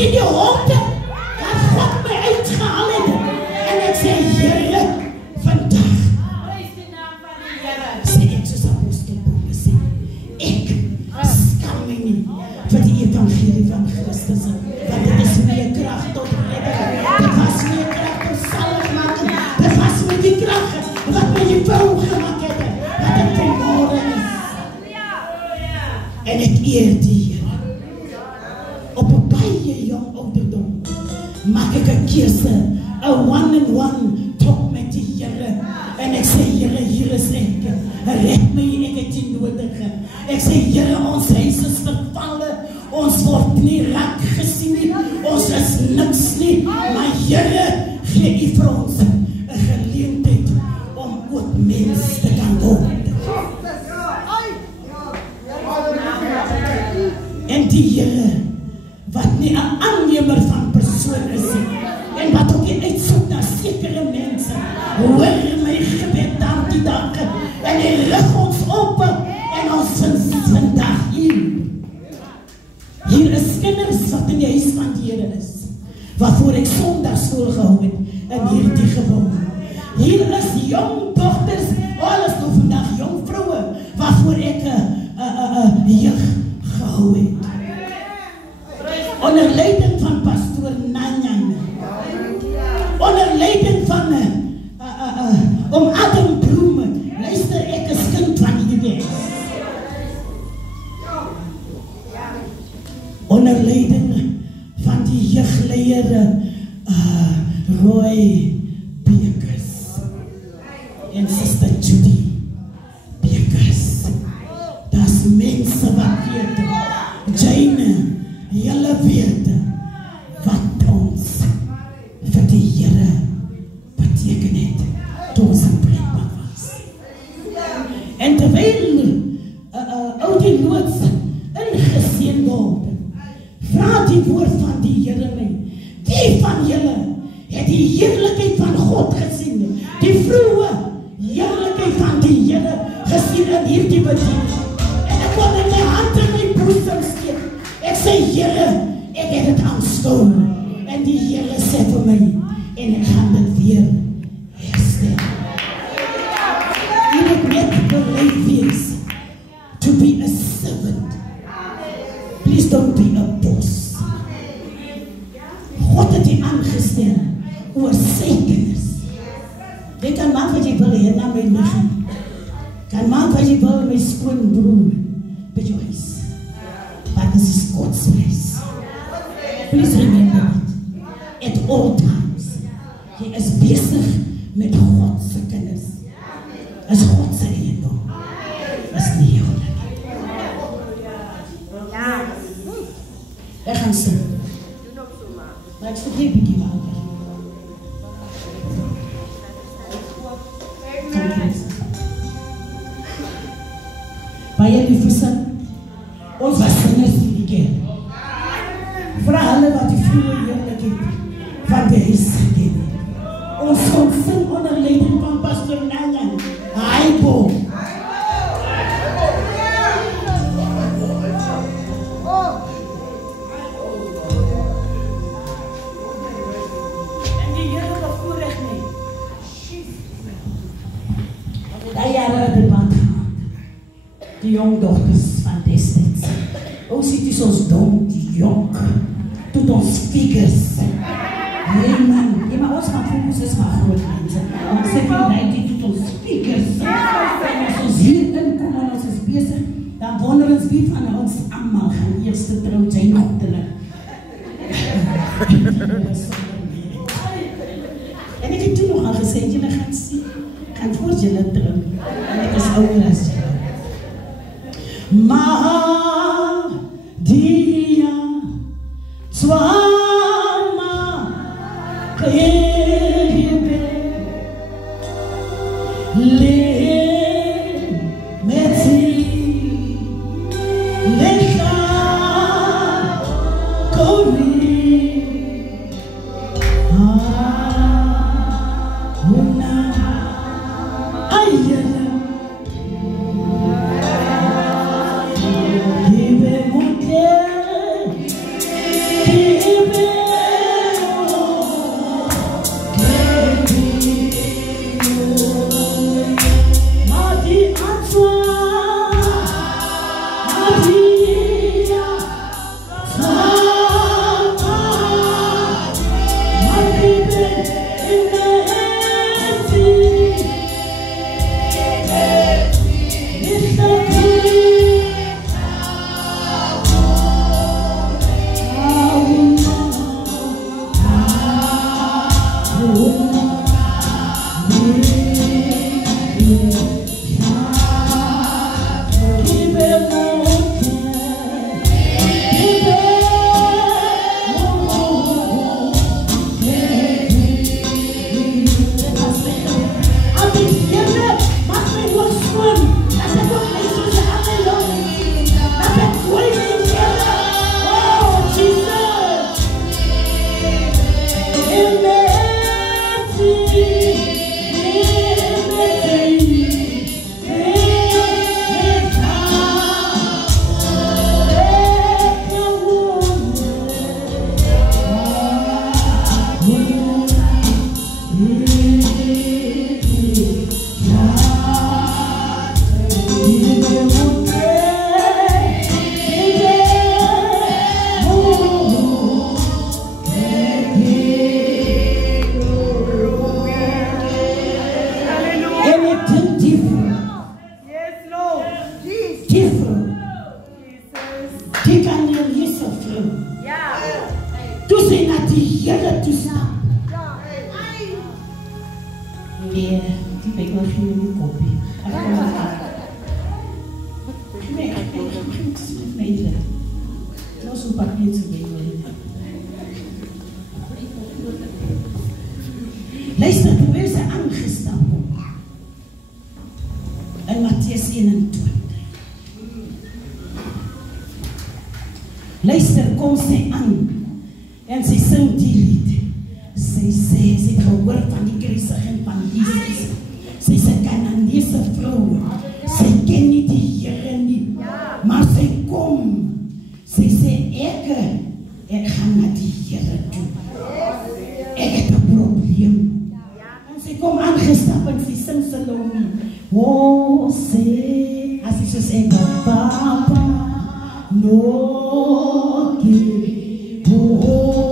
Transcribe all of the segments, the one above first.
sien die honde wat God my uitgehaal het. En ek sê, Here, vandag sê ek soos apostel Paulus sê, ek skam my nie vir die evangelie van Christus, want dit is my krag tot redding, dit was my krag tot saligmaking, dit was my die krag wat my die vrou gemaak het, wat ek vanmorgen is. En ek eer die Here. Op 'n baie jong ouderdom maak ek 'n keuse, 'n one-on-one talk met die Here. En ek sê, Here, hier is ek. Red my, ek het die nodige. Ek sê, Here, ons huis is vervalle. Ons word nie raak gesien nie. Ons is niks nie. Maar Here, gee U vir ons 'n geleentheid om ook mens te kan word. En die Here, wat nie 'n aannemer van persoon is nie, en wat ook nie uitsoek na sekere mense, hoor my gebed daar die dag, en hy lig ons op, en ons vandag hier. Hier is kinders wat in die huis van die Here is, waarvoor ek sondagskool gehou het, in hierdie gebou. Hier is jong dogters, alles nou vandag jong vroue, waarvoor ek jeug gehou het. Onder leiding van pastoor Nanyan, onder leiding van om Adam Bloem, luister, ek is kind van die wes. Onder leiding van die jeugleier Roy Bekers en Sister Judy Bekers. Daar's mense wat weet, Jane, julle weet wat ons vir die Here beteken het toe ons in Breitbart was. En terwyl ou die loods ingeseën word, vra die woord van die Here my, wie van julle het die heerlikheid van God gesien? Die vroue heerlikheid van die Here gesien in hierdie bediening. En ek kon in my hand in my boesem steek. Ek sê, Here, ek het het aanskou. En die Here sê vir my, en ek gaan dit weer herstel. Jy moet net bereid wees to be a servant. Please don't be a boss. God het jy aangestel oor sy kinders. Jy kan maak wat jy wil hê na my liggie. Kan maak wat jy wil my skoonbroer by jou huis. But this is God's place. Please remember it. At all times, jy is besig met God se kinders. Is God se eiendom. Is nie jou nie. Ek gaan sê. Maar ek vergeet bietjie water. Baie liefde sin. Ons was singers die keer. Vra hulle wat die vroeë heerlikheid van die huis geken het. Ons kon sing onder leiding van pastoor Nanyan. Haibo. En die Here bevoorreg my. Daai jare het iemand die jong dogters van destijds. Ook ziet u soms dom, die jonk, tot ons figures. Nee man, maar ons gaan focus is maar groot mensen. Ons sê van mij, die tot ons figures. En als ons hier inkom en ons is bezig, dan wonder ons wie van ons allemaal gaan eerste trouw zijn optellen. En ik heb toen nog al gezegd, jullie gaan zien, gaan voor jullie trouw. En ik is ouder als jullie. Ma dia swama kebe le meti le koni una ayala. vrou. Toe sy na die Here toe stap. Nee, die Bybel gee my nie kopie. Nee, nou so papier te nemen. Luister, hoe is sy aangestap in Mattheus 21. Luister, kom sy aan en sy sing die lied. Sy sê, sy het gehoor van die kruisiging van Jesus. Sy is 'n Kanaanese vrou. Sy ken nie die Here nie, maar sy kom. Sy sê, ek gaan na die Here toe. Ek het 'n probleem. En sy kom aangestap en sy sing Salome. Oh, sê, as sy so sê, Papa, no que oh,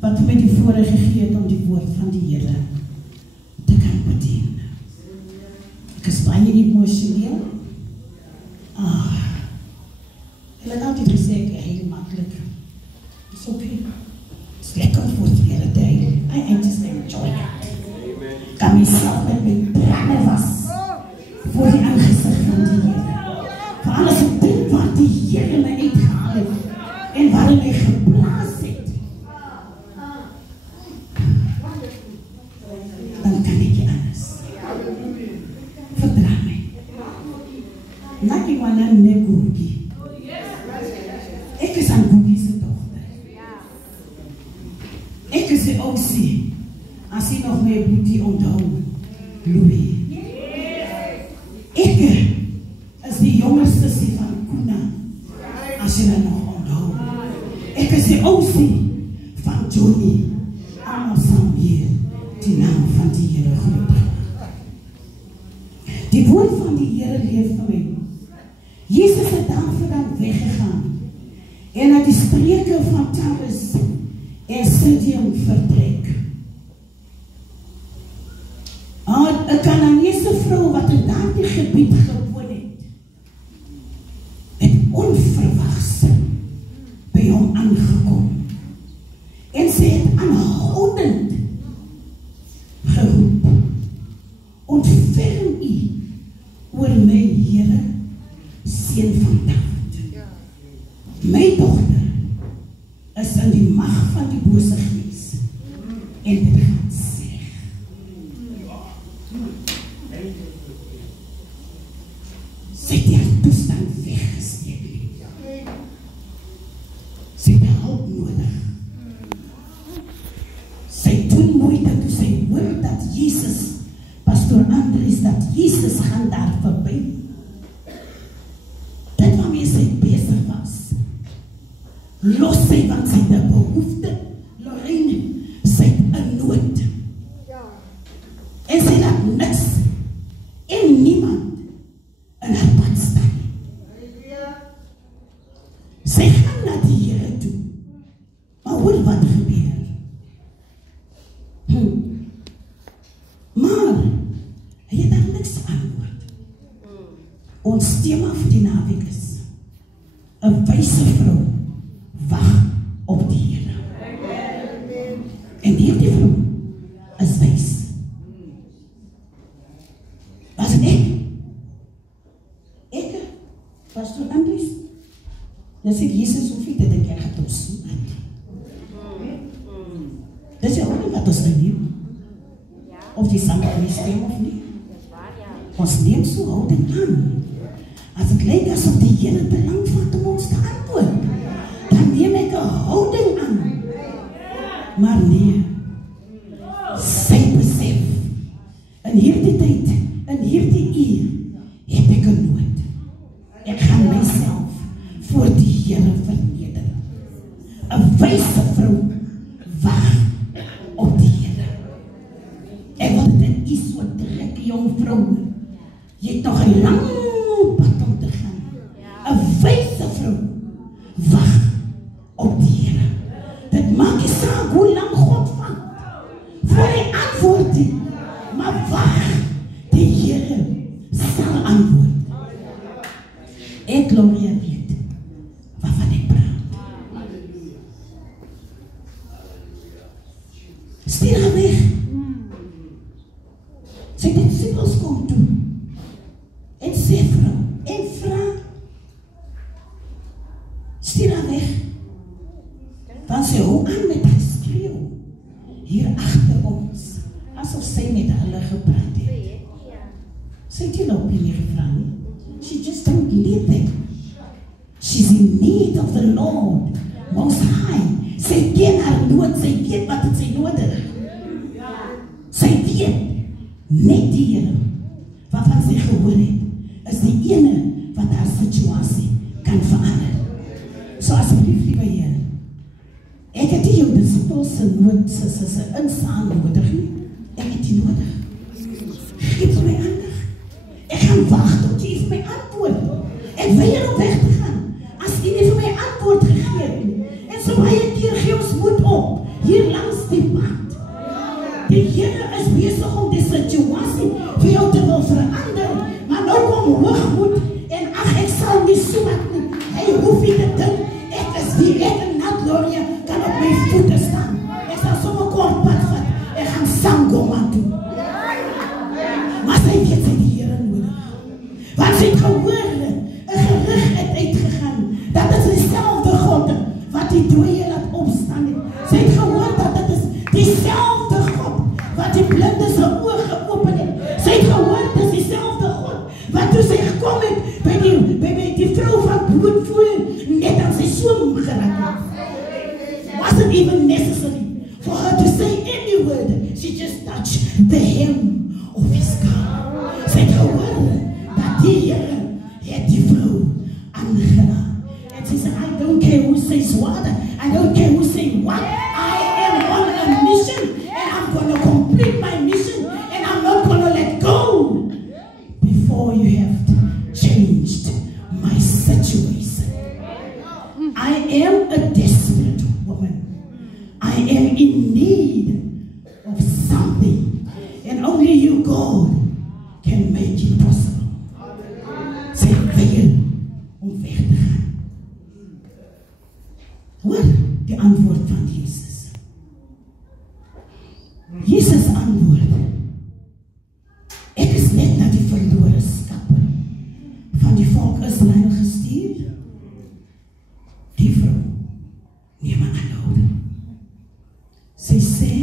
wat my die voorreg gegee het om die woord van die Here te kan bedien. Ek is baie emosioneel. Hulle het altyd gesê ek is heel makkelijk. It's okay. Het is lekker voor die Here te huil. I just enjoy it. Kan myself met my tranen was voor die aangezicht van die Here. Voor alles op dit wat die Here my uitgehaal het en waar hy my geplaas het. Dan kan ek nie anders. Verdra my. Naki wana ne Googie. Ek is aan Googie se dochter. Ek is die ousie. As hy nog my boetie onthou. Louis. Ek is die jonger sussie van Koena. As jy nog onthou. Ek is die ousie van Johnny. Almal saam hier. Die naam van die Here groot. Die woord van die Here leef vir my. Jesus het dan weggegaan en na die streke van Tyrus en Sidon vertrek. 'n Kanaanese vrou wat in daardie gebied gewoon het onverwags by hom aangekom. En sy het aanhoudend geroep, ontferm u oor my Here, seun van Dawid. My dogter is in die mag van die bose gees en dit gaan sê. Sy het haar toestand weggesteek. Sy het hulp nodig. Sy doen moeite toe sy hoor dat Jesus, Pastor Andries, dat Jesus gaan daar verby. Dit waarmee sy bezig was. Los sy, want sy het 'n behoefte. Lorraine, sy het 'n nood. En sy laat niks en niemand in haar pad staan. Sy gaan na die Here toe. Maar hoor wat gebeur. Maar hy het daar niks antwoord. Ons thema vir die naweek is 'n wyse vrou wag op die Here. En hierdie vrou is wys. Was ek Pastor Andries. Dan sê Jesus, hoeveel dit ek gaan ons sien. Dis die houding wat ons neem. Of die saam kan stem of nie. Ons neem so houding aan. As het lyk asof die Here belang vat om ons te antwoord, dan neem ek 'n houding aan. Maar nee, sy besef, in hierdie tyd, in hierdie uur, het ek 'n nood. Ek gaan myself voor die Here verneder. 'n wyse vrou wag op die Here. Ek wil dit in u so trek, jong vrou. Jy het nog 'n lang pad om te gaan. 'n wyse vrou wag op die Here. Dit maak nie saak hoe lang God vat voor hy antwoord nie. Maar wag, die Here sal antwoord. Ek Gloria weet waarvan ek praat. Stuur haar weg. Sy het simpels kom toe. En sê vrou, en vra, stuur haar weg. Dan sy hou aan met haar skreeuw, hier achter ons, asof sy met hulle gepraat het. Sy het nie op nie gevra nie. She just don't need them. She's in need of the Lord, Most High. Sy ken haar nood, sy weet wat het sy nodig. Sy weet, net die Here, waarvan sy gehoor het, is die ene wat haar situasie kan verander. So asseblief, liewe Heer, ek het nie jou disippels nood, sy insaan nodig nie. Ek het die nodig. Geef vir my aandag. Ek gaan wacht tot jy vir my antwoord. Ek weier om weg te gaan, as jy nie vir my antwoord gegee het nie. En so baie keer gee ons moed op, hier langs die pad. Die Here is besig om die situasie vir jou te wil verander, maar nou kom hoogmoed en ag, ek sal nie so wat nie. Hy hoef nie te dink, ek is wie ek en Nat Gloria kan op my voete staan. Ek sal sommer kort pad vat, ek gaan Sangoma toe. Maar sy weet sy die Here nodig. Want sy het gehoor, 'n gerig het uitgegaan, dat is dieselfde God wat die dooie laat opstaan het. Sy het gehoor dat dit is dieselfde God wat die blindes se oë geopen het. Sy het gehoor dit is dieselfde God wat toe sy gekom het by die vrou van bloedvloei, net as sy so geraak het. Wasn't even necessary for her to say any word. She just touched the hem of his garment. Sy het gehoor dat die Here het die vrou aangeraak. And she said, I don't care who says what, I don't care who says what, I am on a mission, and I'm going to complete my mission, and I'm not going to let go before you have changed my situation. I am a desperate woman. I am in need of something, and only you, God, can make it possible. Sy weier om weg te gaan. Hoor die antwoord van Jesus. Jesus antwoord, ek is net na die verlore skape van die volk Israel gestuur. Die vrou neem 'n aanhouding. Sy sê,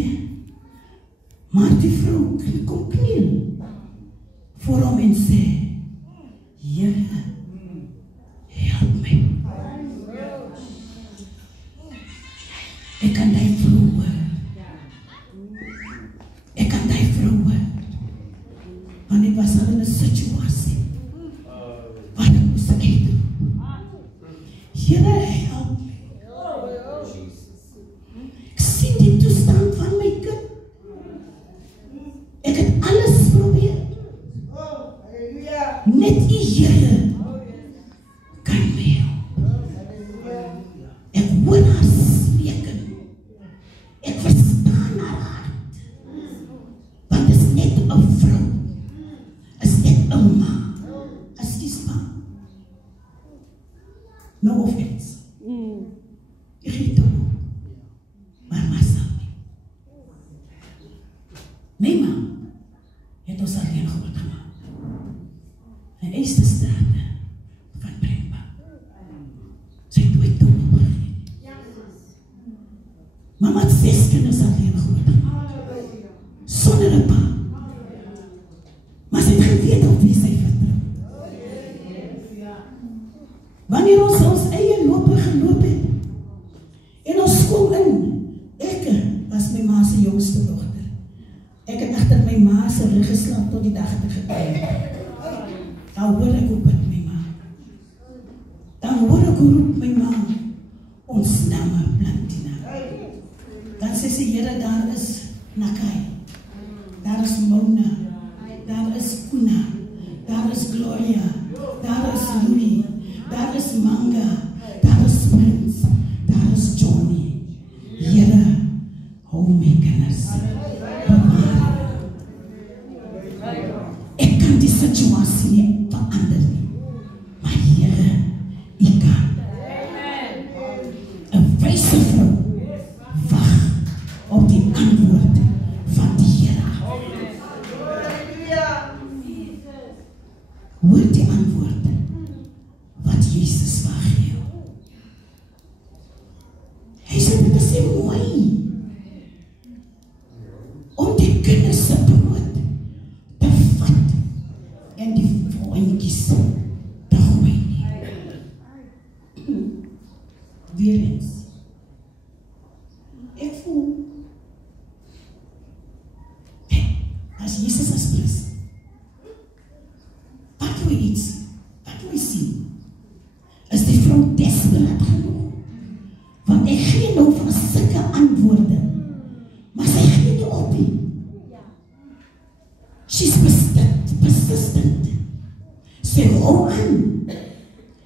maar die vrou kom kniel voor hom en sê, Here, help my. Ek kan die vrou hoor. Ek kan die vrou hoor. Want ek was al in 'n situasie wat ek moes uit. Here, help my. Ek sien die toestand van my kind. Ek het alles probeer. Net die Here kan my help. Ek hoor haar spreken. Ek verstaan haar hart. Want is net 'n vrou. Is net 'n ma. Is die span. No offense. Ek het toe. Maar myself. My ma het ons alleen groot gemaakt. En eerste strate van Bremba. 6 kinders alleen groot. Sonder 'n pa. Maar sy het geweet op wie sy vertrou. Wanneer ons eie lope geloop het, en ons kom in, ek was my ma se jongste dogter. Ek het agter my ma se rug geslaap tot die dag het ek gekry. Dan hoor ek hoe bid my ma. Dan hoor ek hoe roep my ma, ons name Plantina. Dan sê sy, Here, daar is Nakai, daar is Mona, daar is Kuna, daar is Gloria, daar is Louis, daar is Manga, daar is Prins, daar is Johnny. Here, hou my kinders. Bewaar. Ek kan die situasie nie verander nie. Maar Here, U kan. 'n wyse vrou wag op die antwoord van die Here. Hoor die antwoord wat Jesus wag gee. Hy sê, dit is nie mooi om die kinders se brood te vat en die voetjies te gooi. Weer eens. Ek voel, as Jesus as plus, wat wil iets, wat wil sien, is die vrou desperate genoeg, want ek gee nou van sulke antwoorde, maar sy gee nie op nie. She's persistent. Sy hou aan.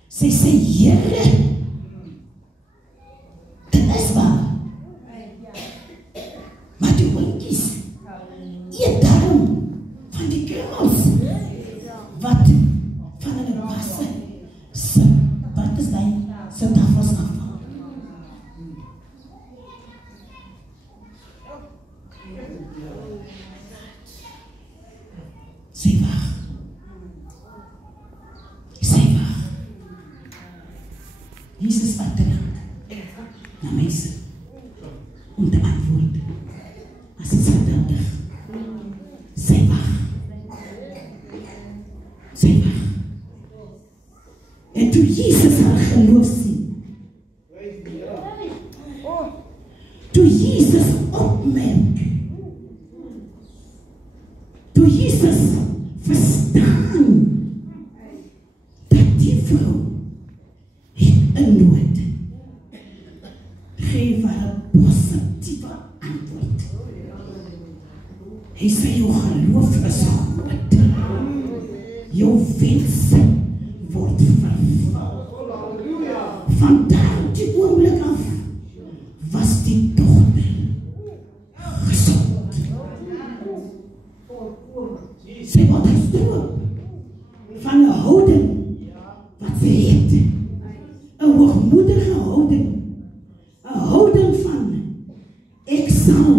Sy sê, Here, dit is waar. Maar die hondjies eet daarom van die krummels wat van hulle passe wat is die se tafels afval. Sy wag. Jesus wat terug na mense om te antwoord. As is geduldig. Sy wag. En toe Jesus haar geloof sien, toe Jesus opmerk, toe Jesus verstaan dat die vrou het 'n nood, geef haar 'n positiewe antwoord. Hy sê, jou geloof is groot. Jou wens word vervul. Van daardie oomblik af was die dogter gesond. Sy word gestroop van 'n houding wat sy het. 'n hoogmoedige houding. 'n houding van, ek sal,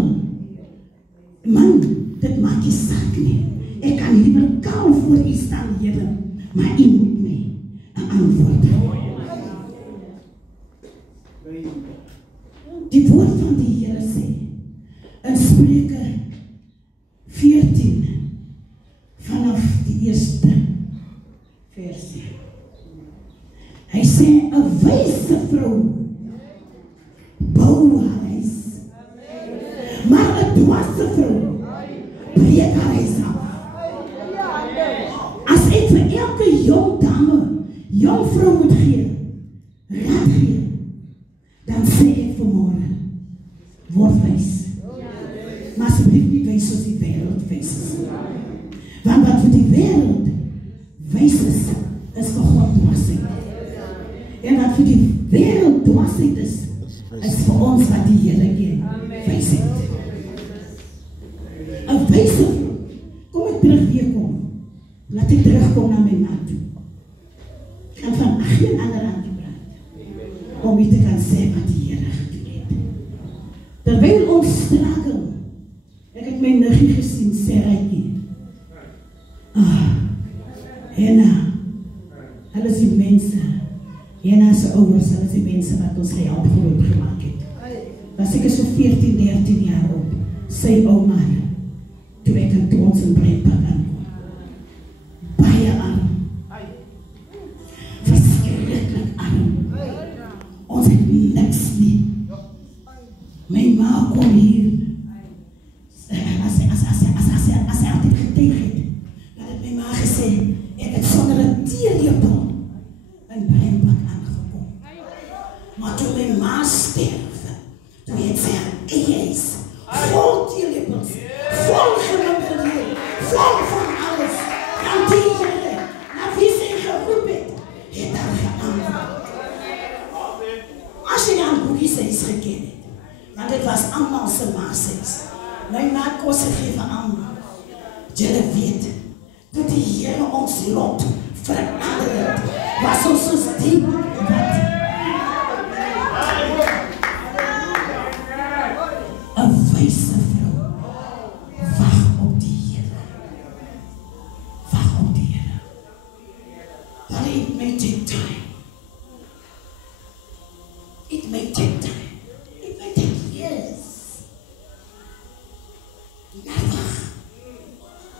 man, dit maak nie saak nie. Ek kan liever kaal voor U staan, Here, maar U moet my 'n antwoord. Die woord van die Here sê, in Spreuke 14, vanaf die eerste versie. Hy sê, 'n wyse vrou bou haar huis, maar 'n dwaase vrou breek haar huis af. As ek vir elke jong dame, jong vrou moet gee, raad gee, dan sê ek vanmôre, word wys. Maar asseblief nie wys soos die wêreld wys. Want wat vir die wêreld wys is vir God dwaasheid. En wat vir die wêreld dwaasheid is vir ons wat die Here ken, wysheid. 'n wyse vrou, kom ek terug weer kom. Laat ek terugkom na my ma toe. En van geen ander aan te praat. Om u te kan sê wat die Here gedoen het. Terwyl ons struggle, ek het my niggie gesien, sê Rykie. Henna, hulle is die mense, Henna se ouers, hulle is die mense wat ons gehelp groot gemaak het. was ek so 14, 13 jaar op, sy ouma, toe ek in Trots en Brandpark aankom. Baie arm. Verschrikkelijk arm. Ons het niks nie. My ma kom hier, as hy altyd getuig het, dan het my ma gesê, ek het sonder 'n teelepel in Brandpark aangekom. Maar toe my ma sterf, toe het sy haar eie huis, vol teelepels, vol gemimmerie, vol van alles, dan die Here, na wie sy geroep het haar geantwoord. As jy aan Boekie sy huis geken het, want dit was almal se ma se huis. My ma kos gegee vir almal. Julle weet, toe die Here ons lot verander het, was ons soos die wat 'n wyse vrou wag op die Here. Wag op die Here. But it may take time. It may take time. It may take years. Wag.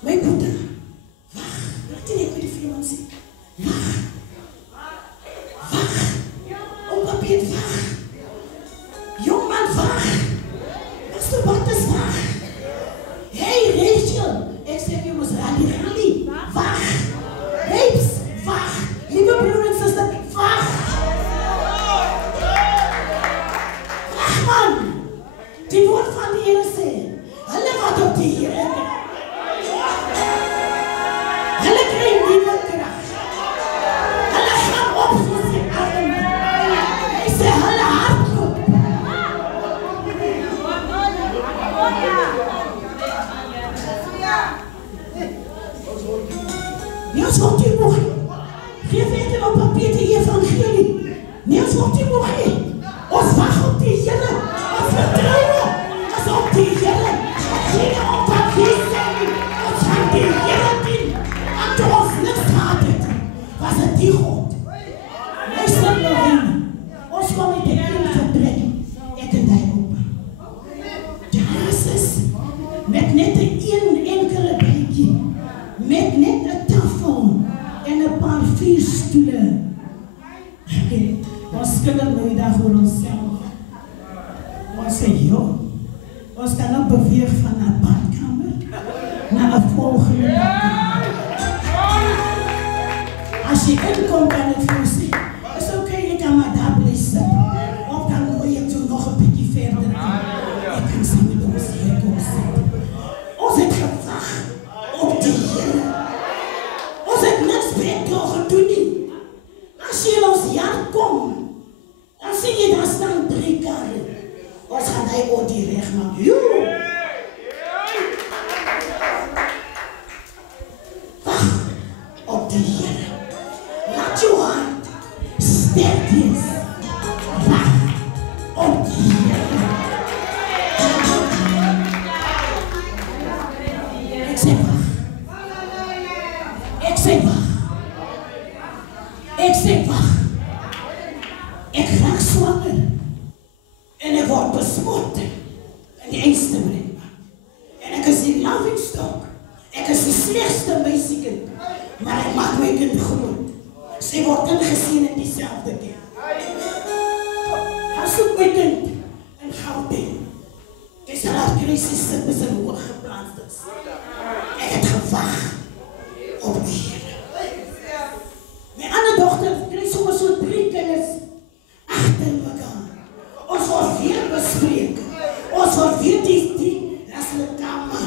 My broeder, wag. Laat jy net met die vrienden sê. Wag. Wag. Opa Piet, wag. Jongman, wag. Pastor Bartes, wag. Hey Rachel, ek sê jy moes rally. Wag. Rapes, wag. Liewe broer en suster, wag. Wag man. Die woord van die Here sê, hulle wat op die Here hulle kry nuwe krag. Hulle gaan op soos die arme. Hy sê hulle hardloop. Nie ons word nie moeg. Geef net op papier die evangelie. Nie ons word nie moeg. Ons wag op die Here. Ons vertrou is op die Here. Geen op papier sê nie. Ons gaan die Here dien. En toe ons niks gehad het, was het die God. Luister nou, ons kom met die ene vertrek. Ek en die opa. Genesis, met net een enkele bytjie, met net 'n tafel en 'n paar vuurstoele. Ons skinder nou dag oor onsself. Ons sê, joh, ons kan ook beweeg van 'n badkamer na 'n volgende badkamer. As jy inkom, kan ek vir jou sê, is okay, jy kan maar daar bly sit. Of dan moet jy toe nog 'n bietjie verder gaan. Jy kan saam met ons hier kom sit. Ons het gewag op die Here. Ons het niks beter gedoen nie. As jy ons jaar kom, dan sien jy daar staan 3 karre. Ons gaan hy oor die reg maak. Wag op die Here. Laat jou hart sterk wees. Wag op die Here. Ek sê wag. Ek sê wag. Ek sê wag. Ek raak swanger. En ek word bespot in die engste Brandpark. En ek is die laughingstock. Ek is die slegste meisiekind. Maar ek maak my kind groot. Sy word ingesien in dieselfde kind. Gaan soek my kind in Gauteng. Jy sal haar krisis sit is in hoog geplaatst is. Ek het gewag op die Here. My ander dochter kry soms so 3 kinders agter mekaar. Ons word weer bespreek. Ons word weer die raslekamer.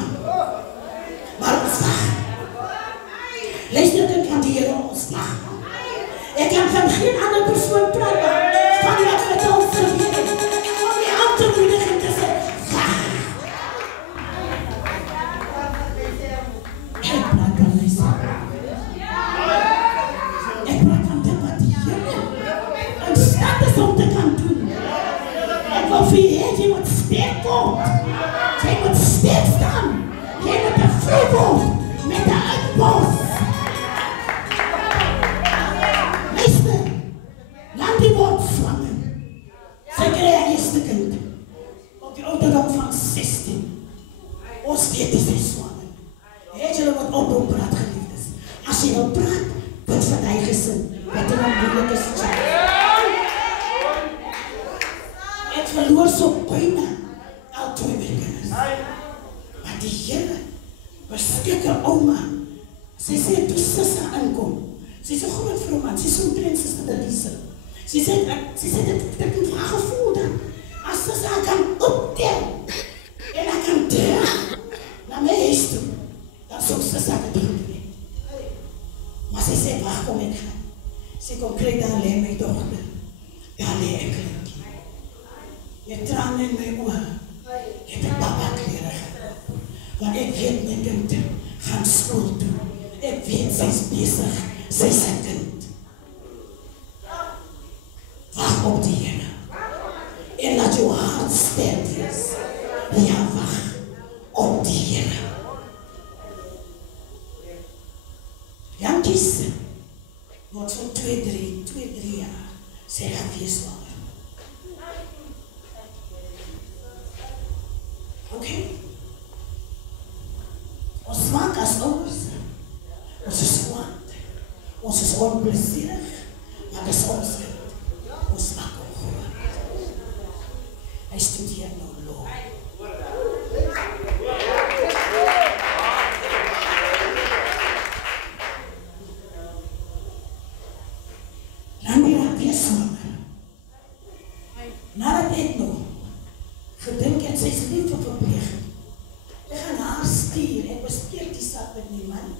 Maar ons wag. Luister, ek kan die Here ons wag. Ek kan van geen ander persoon praat van wat met ons gebeur het. Om die aan te moedig en te sê, wag. Ek praat van myself. Ek praat van dit wat die Here in staat is om te kan doen. Ek wil vir jy moet sterk word. Jy moet sterk staan. Jy moet 'n vrou word met 'n uitbos. Luister, laat die woord jy wil praat, bid vir die gesin, wat in 'n moeilike situasie. Ek verloor so byna al 2 my kinders. Maar die Here beskik 'n ouma. Sy sê, toe Sissa inkom, sy sê, groot vrou man, sy sê, prinses van Elise. Sy sê, ek het vraag gevoel dan, as Sissa kan optel, en ek kan dra, na my huis toe, dan sou Sissa gedink nie. Maar sy sê, wacht, kom ek gaan. Sy kom, kry daar lê my dochter, daar lê ek kindje. Jy traan in my oor, ek het papa kleren gekoop, want ek weet my kind gaan school toe. Ek weet, sy is bezig, sy is 'n kind. Wacht op die Here. En laat jou hart sterk wees. Ja, wacht op die Here. Jankies, word van 2-3 jaar, sy gaat wees langer. Oké? Ons maak as ouers. Ons is kwaad, ons is onplezierig, maar dis ons kind. Ons maak hom groot. Hy studeer nou law. Dan weer swanger. Nadat ek nog gedink het, sy is lief op verpleging. Ek gaan haar stuur, ek bespreek die saak met die man.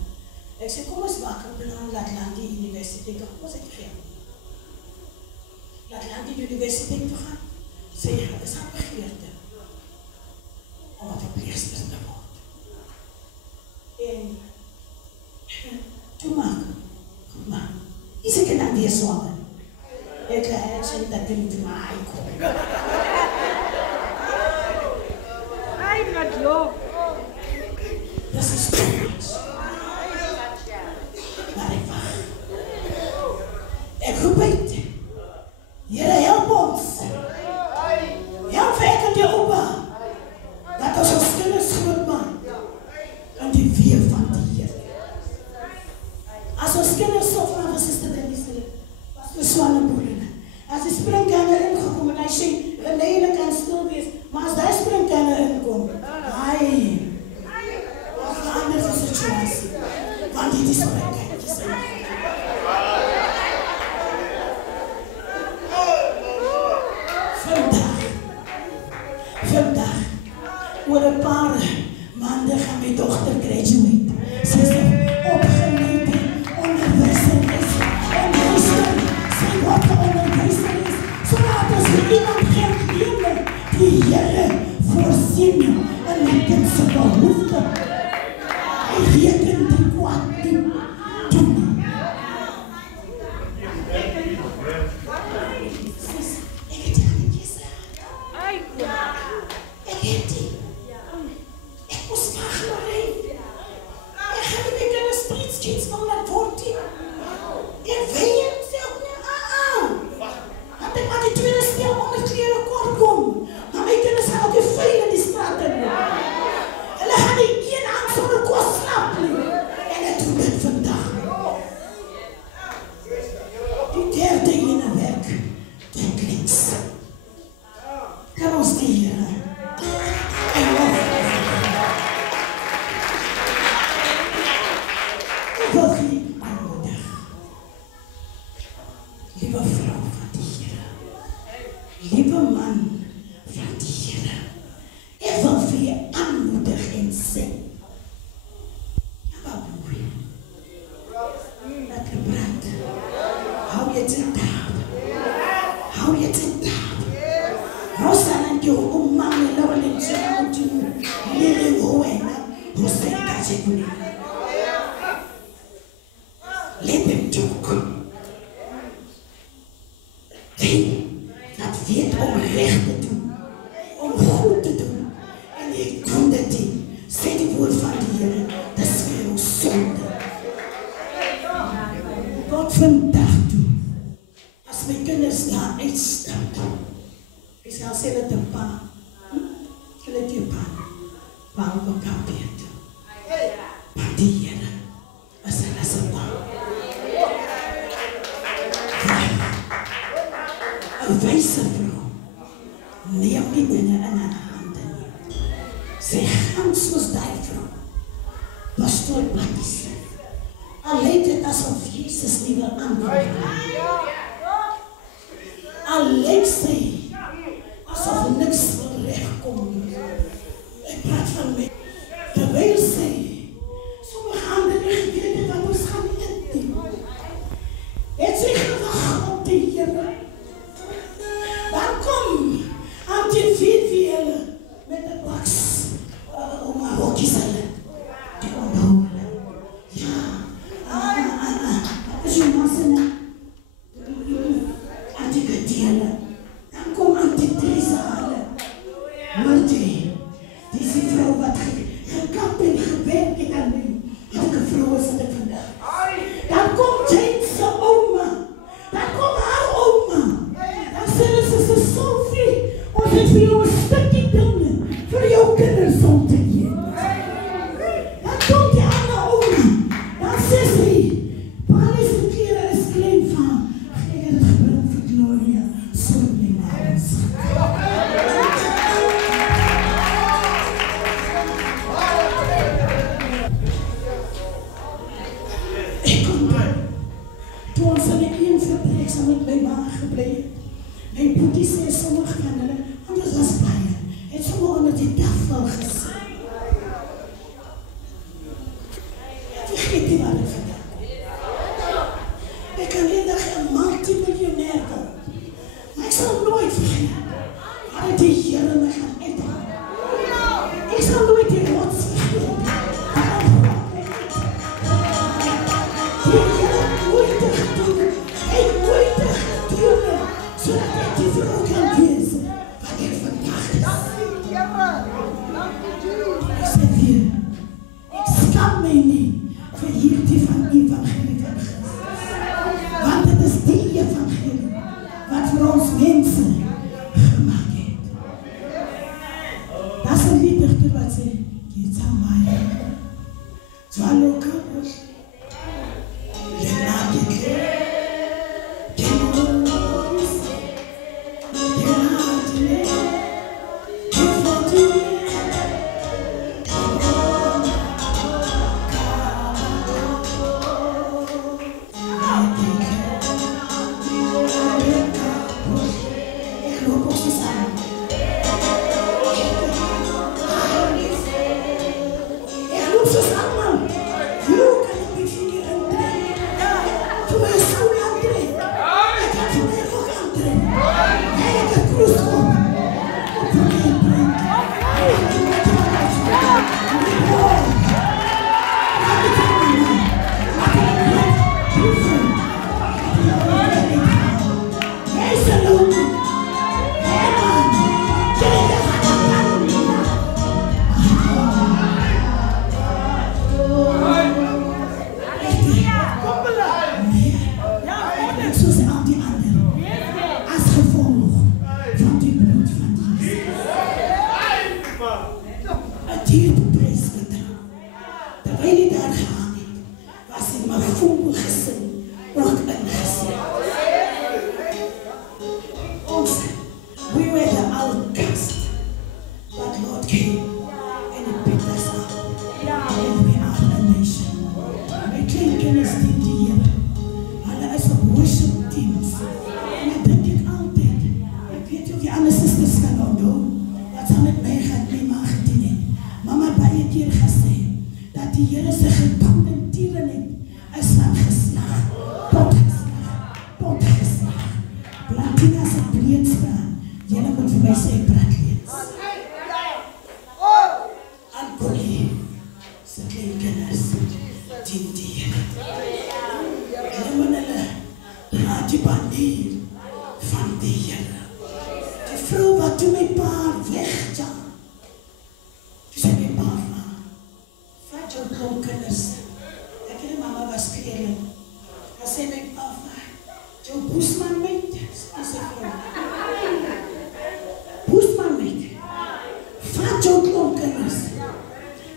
Ek sê, kom ons maak 'n plan, laat Landie Universiteit toe gaan. Kom ons het gegeen. Laat Landie Universiteit toe gaan. Sê, ja, dis haar begeerte. Om 'n verpleegster te word. En, toe maak, is ek dan weer swanger? Ek sê, dat jy moet maar uitkom. Not low. This is too much. Maar ek wacht. Ek roep uit. Here, help ons. Help ek en die opa. Dat ons ons kinders groot maak. In die weer van die Here. As ons kinders so vanaf is dit in die was die swanneboerene. As die springkanner ingekom en hy sê, René kan stil wees, maar as die springkanner inkom, wat verander die situasie? Want dit is springkannertjies. Vandag, oor 'n paar maande gaan my dochter graduate. Sy is opgeleid onderwyseres en sy word onderwyseres, sodat as iemand geld lewe, die Here voorsien in my kind se behoefte. Hy reken die kwaad nie toe. Ek het aan die kies. Ek het die. Ek moes mag maar heen. Ek gaan die kinders steeds kies van dat woord die. Ek weet self nie, want ek maar die tweede stel onder kleren kort kom. Maar my kinders gaan ook die vuil in die straat in. Hulle gaan die een hand sonder kos slap nie. En ek doen dit vandag. Die derde ene werk, dit links. Kan ons die Here. I love you. Ek wil vir aanmoedig. Liewe vrou van die Here. Liewe man van die Here. Ek wil vir jou aanmoedig en sê. Ja, boei. Laat het brand. Hou je te taap. Hou je te taap. Rosa na ndio umame lawa ni njema tu. Lele uwena. Rosa ikaje kuni. Let them talk. Dat weet om recht te doen. Om goed te doen. En ik doe dat niet. Sê die woord van die Here. Dat is weer ons zonde. Tot vandag toe. As my kinders daar uitstap. Ek sal sê dat 'n pa. Hulle het jou pa. Waar ook al weet. Maar die Here is hulle se pa. 'n wyse vrou neem nie dinge in haar hande nie. Sy gaan soos daai vrou. Pastoor Blatties. Al lyk dit asof Jesus nie wil antwoord nie. Al lyk sy asof niks wil regkom nie. Ek praat van my. Terwyl sy sommige ander nie geweet het wat ons gaan indoen. Het sy gewag op die Here. Dan kom Auntie Vivienne met 'n boks om haar rokkies hulle. Die onthou hulle. Ja. Is jy maar sê Auntie Gediele. Dan kom Auntie Teresa hulle. Hoort jy? Dis die vrou wat gekap en gewerk het aan my. Elke vrou is dit vandag. Dan kom Jane se ouma. Dan kom haar ouma. Dan sê sy Sophie, ons het vir jou 'n stukkie dinge vir jou kinders om te gee. Dan kom die ander ouma. Dan sê sy, Paulus se klere is klein van. Ek het het gebring vir Gloria. So nie maar ons. Ek kom daar. Toe ons in die een vertrek saam met my ma gebly het. My boetie sê sommige van hulle, want ons was baie, het sommer onder die tafel gesit. Ek vergeet nie waar ek vandaan kom. Ek kan eendag 'n multimiljonair word. Maar ek sal nooit vergeet waar die Here my gaan uithaal. Ek sal nooit die rots vergeet. Die Here moeite gedoen. Hy het moeite gedoen. Zodat ik die vrouw kan wezen wat ik vandaag is. Ik zeg hier, ik skam mij niet voor hierdie van evangelie van Christus. Want het is die evangelie wat voor ons mensen gemaakt heeft. Dat is een lieddichter wat zegt, geet aan mij. Zwallow kapot. Lenaat het leer.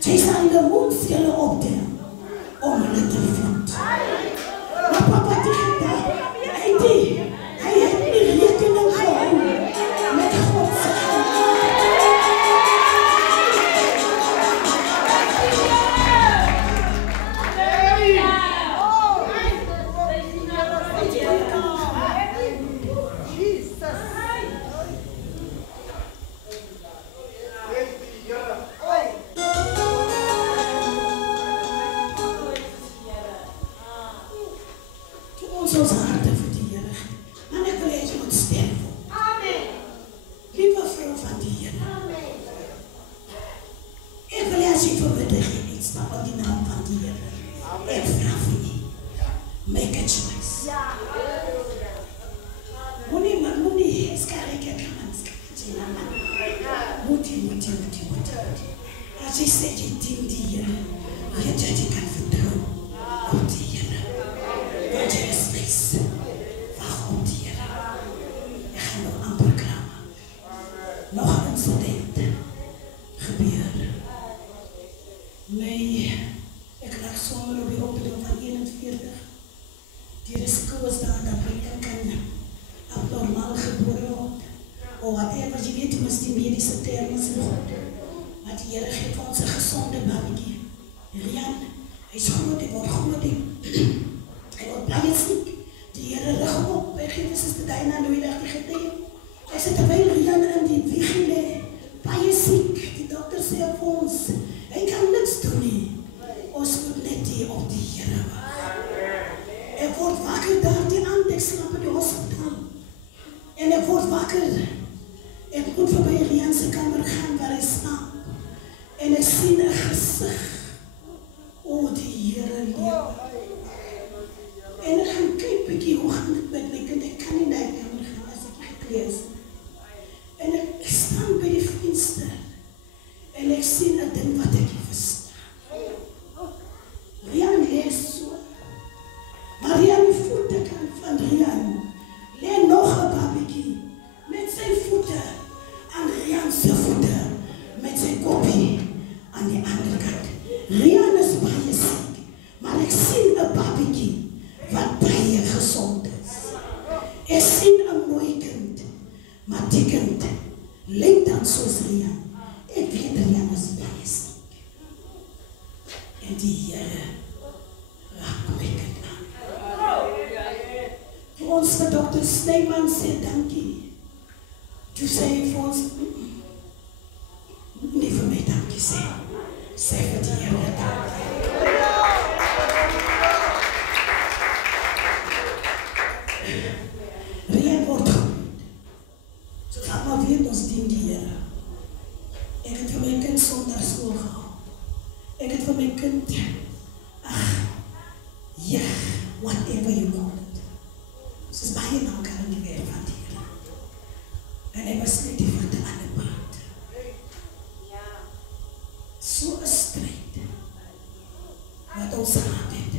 Sy sal in die mond skille optel om hulle te vind. Maar papa het gedacht, hy het nie rekening ons harte vir die Here. En ek wil hê jy moet sterk word. Amen. Liewe vrou van die Here. Amen. Ek wil hê as jy vanmiddag iets stap op die naam van die Here. Ek vra vir jy. Make a choice. Ja. Moenie, skare ek kan Moet. As jy sê jy dien die Here, weet jy kan vertrou op die Here. Want jy is wys van die Here. Ek gaan nog amper klaar. Nog 'n incident gebeur. Nee, ek raak sommer op die opening van 41. Die risiko is daar dat my kind kan abnormaal gebore word. O whatever, jy weet, mos die medische term is goed. Maar die Here gee vir ons 'n gesonde babatjie. Rian, hy is groot, hy word groot, hy word baie siek. Die Here rig hom op, hy gee vir die Diana nooit die getuie. Hy sê terwyl Rian in die wieg lê, baie siek, die dokter sê vir ons, hy kan niks doen nie. Ons moet net hier op die Here wag. Hy word wakker daar die aand, ek slaap in die hospitaal. En hy word wakker. Ek moet voorbij Rian se kamer gaan waar hy slaap. En ek sien 'n gesig. O, die Here lewe. En ek gaan kyk bietjie hoe gaan dit met my kind. Ek kan nie na die kamer gaan as ek gekleed is. En ek staan by die venster. En ek sien 'n ding wat ek nie verstaan. Rian lê so. Maar Rian die voete kan van Rian lê nog 'n babatjie met sy voete aan Rian se voete, met sy koppie aan die ander kant. Rian is baie siek, maar ek sien 'n babatjie wat baie gesond is. Ek sien 'n mooi kind, maar die kind lyk dan soos Rian. Ek weet Rian is baie siek. En die Here raak my kind aan. Ons vir Dr. Snyman sê dankie. Toe sê hy vir ons, nie vir my dankie sê. Sê vir die Here dankie. Rian word goed. So gaan maar weet ons dien die Here. Ek het vir my kind sonder skool gehou. Ek het vir my kind, whatever you call it. Soos baie lang kan in die wereld van die Here. En hy was net die van die ander paard. So 'n stryd wat ons gehad het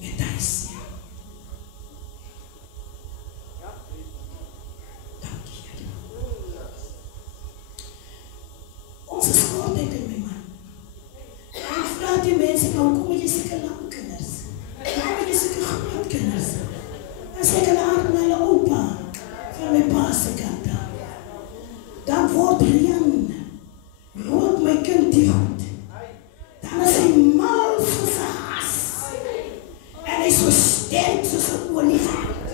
met die seun. Dankie Here. Ons is kort uit in my man. En ek vra die mense, kom jy seker lang kinders? Kom jy seker groot kinders? En sê ek aan hulle opa van my pa se kant af. Dan word Rian rood my kind die goed. Dan is hy mal soos 'n haas. En hy so sterk soos 'n olifant.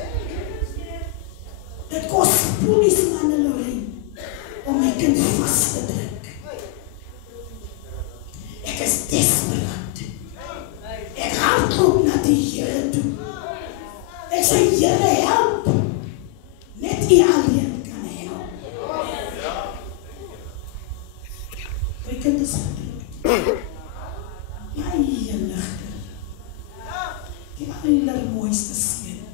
Dit kos polisman en Lorraine om my kind vas te druk. Ek is desperaat. Ek hardloop na die Here toe. Ek sê, Here help. Net U alleen kan help. My kind is gedrukt. My ligter. Die allermooiste seun.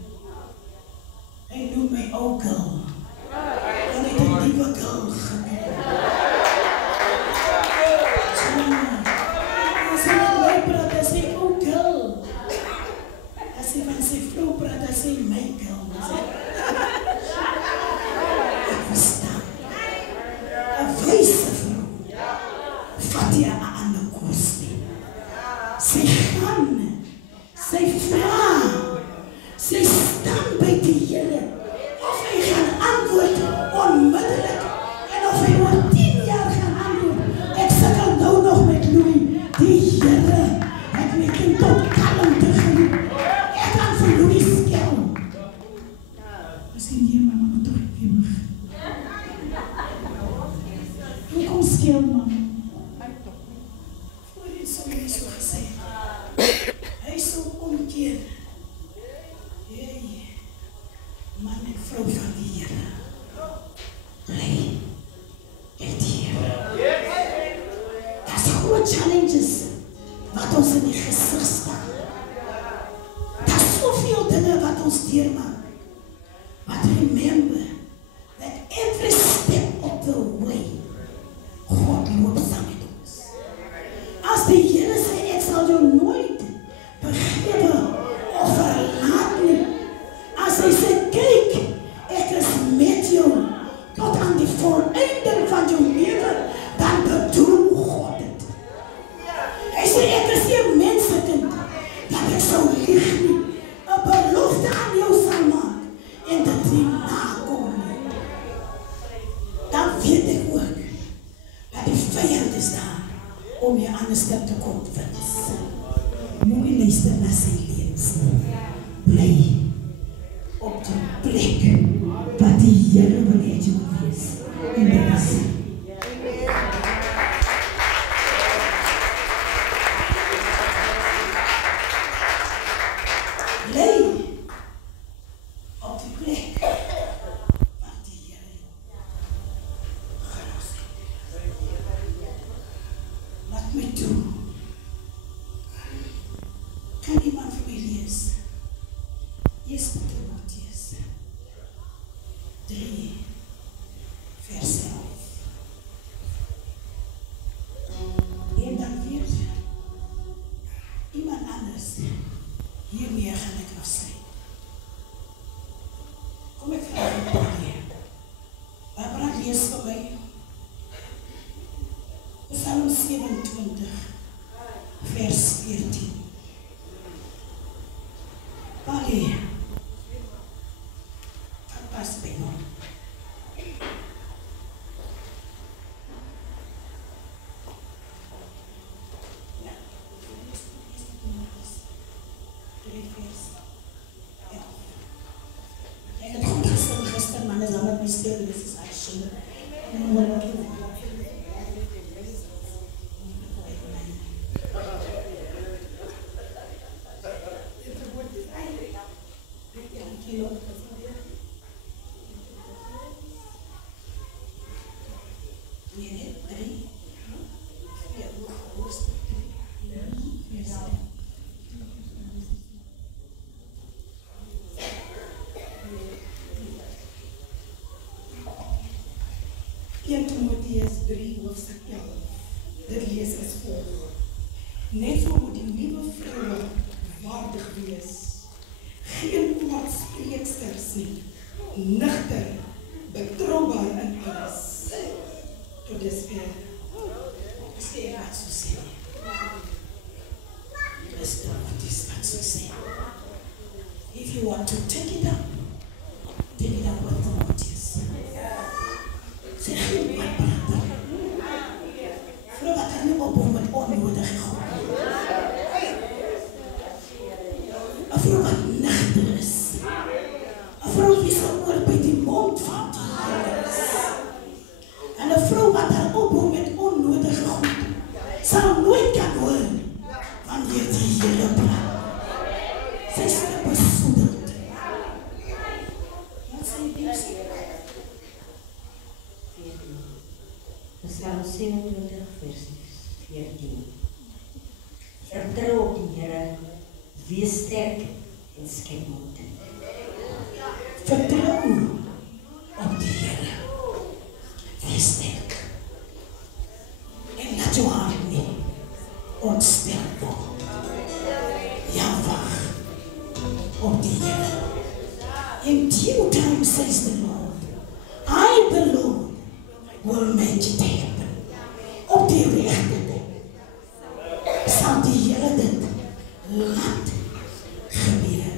Hy noem my ou girl. En ek het 'n nuwe girl gekry. As hy met my praat, hy sê, ou girl. As hy van sy vrou praat, hy sê, my girl. Ek verstaan. 'n wyse vrou vat jy 'n ander koers nie. Sy gaan, sy vra, sy staan by die Here. Of hy gaan antwoord onmiddellik, en of hy oor 10 jaar gaan antwoord. Ek sukkel nou nog met Louis. Die Here het my kind tot kalmte geroep. Ek kan vir Louis skel. Miskien hier, mama, moet toch eeuwig. Hoekom skel, mama? Voor dit sal jy so gesê. Hy sal omkeer. dinge wat ons deurmaak. But remember that every step of the way, God loop saam met ons. As die Here sê, ek sal jou nooit begewe of verlaat nie. As hy sê, kyk, ek is met jou tot aan die voleinding van jou lewe, dan bedoel God dit. Hy sê, ek is nie 'n mensekind dat ek sou lieg nie. 'n belofte aan jou sal maak en dit nie nakom nie. Dan weet ek ook dat die vyand is daar om je aan 'n stuk te kom wins. Moenie luister na sy leuns nie. Bly op die plek wat die Here wil hê jy moet wees. En dit is bly op die plek wat die Here gelos het. Laat my toe. Kan iemand vir my lees? Eerste Timoteus 3 vers 11. En dan weer iemand anders. Hiermee gaan ek afsluit. Kom ek vraag een paar keer. Barbara, lees vir my. Psalm 27 vers 14. Palie, wat pas by my? Ja. 3 vers 11. Ek het goed gesing gister, man, is dan met my stil, dit is action. Timoteus 3 hoofstuk 11. Dit lees as volg. Net so moet die nuwe vroue waardig wees. Geen kwaadspreeksters nie. Nigter, betroubaar in alles. Tot dusver. Sê wat so sê. Dis wat so sê. If you want to take it up with Timoteus. Sê geen wat praat. Vrou wat er nie opbom met onnodige God. Een vrou wat nigter is. Een vrou wie sy oor by die mond van die Here is. En een vrou wat er opbom met onnodige God. Sal nooit kan hoor wanneer die Here praat. Sy is besoedeld. Wat sê die sê? Psalm 27 vers 14. Vertrou op die Here, wees sterk en skep moed. Vertrou op die Here, wees sterk. En laat jou hart nie ontstel word. Ja, wag op die Here. In due time, says the Lord, I, the Lord, will make it happen. Op die regte sal die Here dit laat gebeur.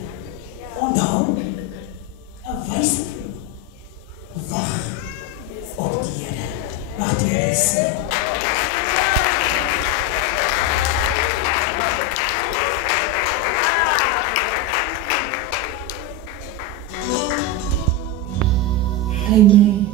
Onthou, 'n wyse vrou wag op die Here. Wag die Here sê. Amen.